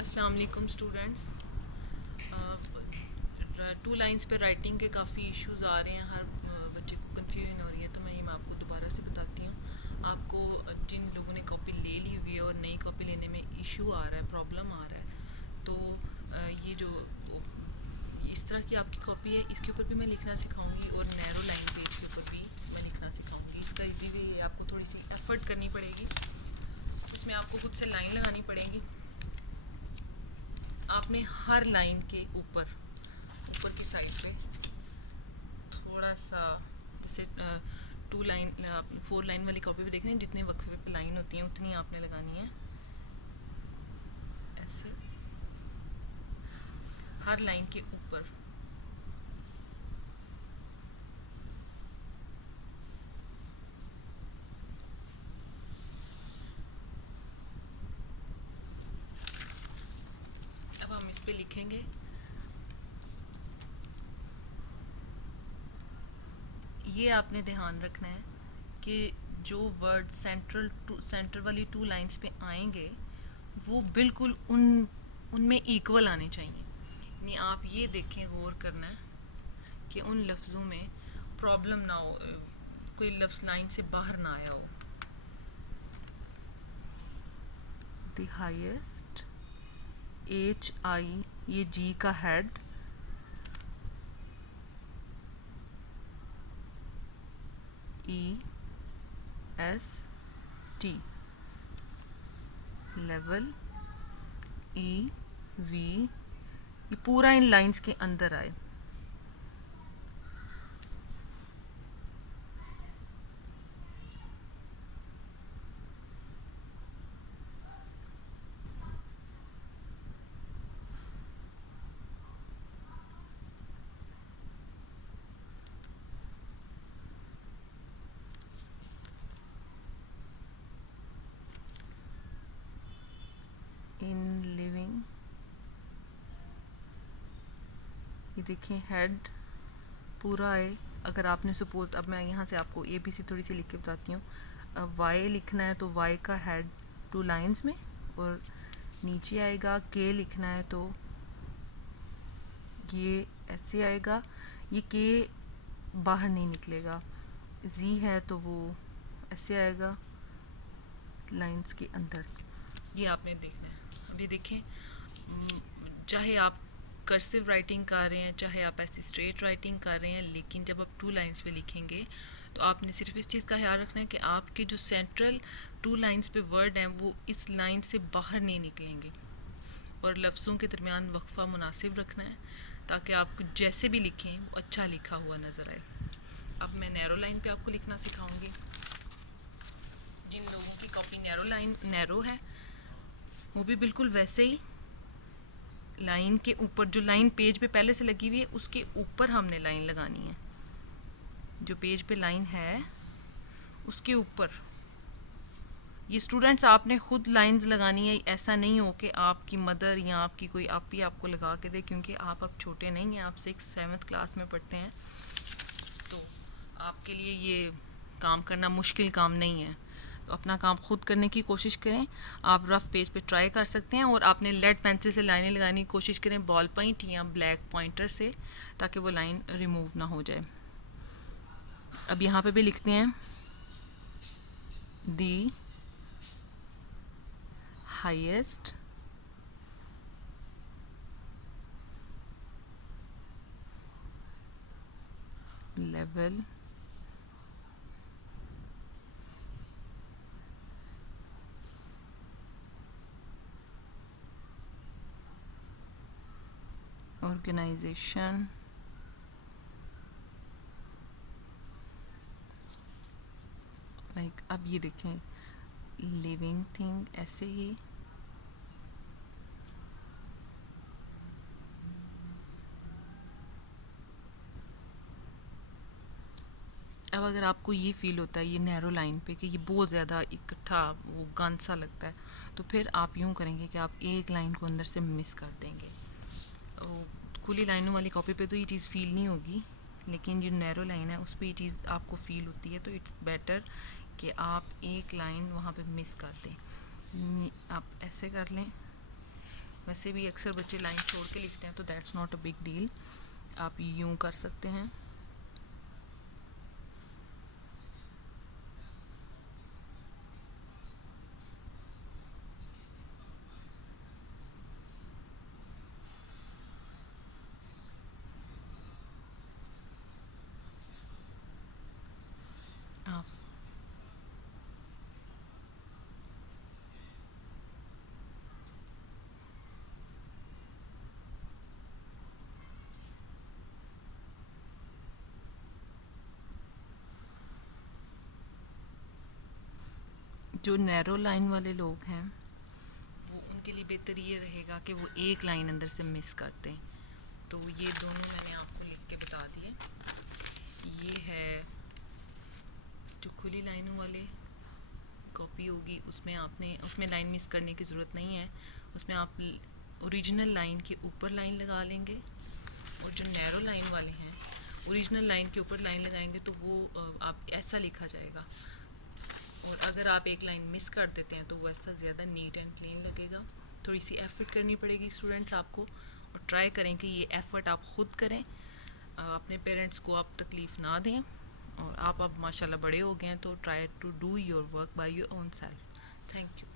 अस्सलाम वालेकुम students. Two lines पे राइटिंग के काफ़ी इश्यूज़ आ रहे हैं, हर बच्चे को कन्फ्यूजन हो रही है, तो मैं आपको दोबारा से बताती हूँ। आपको जिन लोगों ने कॉपी ले ली हुई है और नई कॉपी लेने में इशू आ रहा है, प्रॉब्लम आ रहा है, तो ये जो इस तरह की आपकी कॉपी है, इसके ऊपर भी मैं लिखना सिखाऊंगी और नैरो लाइन पेज के ऊपर भी मैं लिखना सिखाऊंगी। इसका इजी वे है, आपको थोड़ी सी एफर्ट करनी पड़ेगी, उसमें आपको खुद से लाइन लगानी पड़ेगी। आपने हर लाइन के ऊपर ऊपर की साइड पे थोड़ा सा, जैसे टू लाइन 4 लाइन वाली कॉपी पे देखें, जितने वक्फे पे लाइन होती हैं उतनी आपने लगानी है, ऐसे हर लाइन के ऊपर। अब हम इस पे लिखेंगे, ये आपने ध्यान रखना है कि जो वर्ड सेंटर वाली 2 लाइंस पे आएंगे वो बिल्कुल उनमें इक्वल आने चाहिए। यानी आप ये देखें, गौर करना है कि उन लफ्ज़ों में प्रॉब्लम ना हो, कोई लफ्ज़ लाइन से बाहर ना आया हो। द हाईएस्ट, HI, ये G का हेड, EST, लेवल, EV, ये पूरा इन लाइंस के अंदर आए। इन लिविंग, ये देखें हेड पूरा है। अगर आपने सपोज, अब मैं यहाँ से आपको ABC थोड़ी सी लिख के बताती हूँ। Y लिखना है तो Y का हेड 2 लाइंस में, और नीचे आएगा K लिखना है तो ये ऐसे आएगा, ये K बाहर नहीं निकलेगा। Z है तो वो ऐसे आएगा लाइंस के अंदर। ये आपने देखना है। अभी देखें, चाहे आप कर्सिव राइटिंग कर रहे हैं, चाहे आप ऐसी स्ट्रेट राइटिंग कर रहे हैं, लेकिन जब आप 2 लाइंस पे लिखेंगे तो आपने सिर्फ इस चीज़ का ख्याल रखना है कि आपके जो सेंट्रल 2 लाइंस पे वर्ड हैं वो इस लाइन से बाहर नहीं निकलेंगे, और लफ्ज़ों के दरमियान वक्फा मुनासिब रखना है ताकि आप जैसे भी लिखें वो अच्छा लिखा हुआ नज़र आए। अब मैं नैरो लाइन पे आपको लिखना सिखाऊंगी। जिन लोगों की कॉपी नैरो है, वो भी बिल्कुल वैसे ही लाइन के ऊपर, जो लाइन पेज पे पहले से लगी हुई है उसके ऊपर हमने लाइन लगानी है। जो पेज पे लाइन है उसके ऊपर ये स्टूडेंट्स आपने खुद लाइंस लगानी है। ऐसा नहीं हो कि आपकी मदर या आपकी कोई आप ही आपको लगा के दे, क्योंकि आप अब छोटे नहीं हैं, आप 6-7 क्लास में पढ़ते हैं, तो आपके लिए ये काम करना मुश्किल काम नहीं है। तो अपना काम खुद करने की कोशिश करें। आप रफ़ पेज पे ट्राई कर सकते हैं, और आपने लेड पेंसिल से लाइनें लगाने की कोशिश करें, बॉल पॉइंट या ब्लैक पॉइंटर से, ताकि वो लाइन रिमूव ना हो जाए। अब यहाँ पे भी लिखते हैं the highest level organisation like, अब ये देखें लिविंग थिंग, ऐसे ही। अब अगर आपको ये फील होता है ये नैरो लाइन पे कि ये बहुत ज़्यादा इकट्ठा वो गंद सा लगता है, तो फिर आप यूँ करेंगे कि आप एक लाइन को अंदर से मिस कर देंगे। वो खुली लाइनों वाली कॉपी पे तो ये चीज़ फील नहीं होगी, लेकिन जो नैरो लाइन है उस पर ये चीज़ आपको फील होती है, तो इट्स बेटर कि आप एक लाइन वहाँ पे मिस कर दें। आप ऐसे कर लें, वैसे भी अक्सर बच्चे लाइन छोड़ के लिखते हैं, तो that's not a big deal, आप यूँ कर सकते हैं। आप जो नैरो लाइन वाले लोग हैं, वो उनके लिए बेहतर ये रहेगा कि वो एक लाइन अंदर से मिस करते हैं। तो ये दोनों मैंने आपको लिख के बता दिए। ये है जो खुली लाइनों वाले कॉपी होगी, उसमें लाइन मिस करने की ज़रूरत नहीं है। उसमें आप ओरिजिनल लाइन के ऊपर लाइन लगा लेंगे, और जो नैरो लाइन वाले हैं ओरिजिनल लाइन के ऊपर लाइन लगाएंगे तो वो आप ऐसा लिखा जाएगा। और अगर आप एक लाइन मिस कर देते हैं तो वो ऐसा ज़्यादा नीट एंड क्लीन लगेगा। थोड़ी सी एफ़र्ट करनी पड़ेगी स्टूडेंट्स आपको, और ट्राई करें कि ये एफ़र्ट आप ख़ुद करें, अपने पेरेंट्स को आप तकलीफ़ ना दें। और आप अब माशाल्लाह बड़े हो गए हैं, तो try to do your work by your own self. Thank you.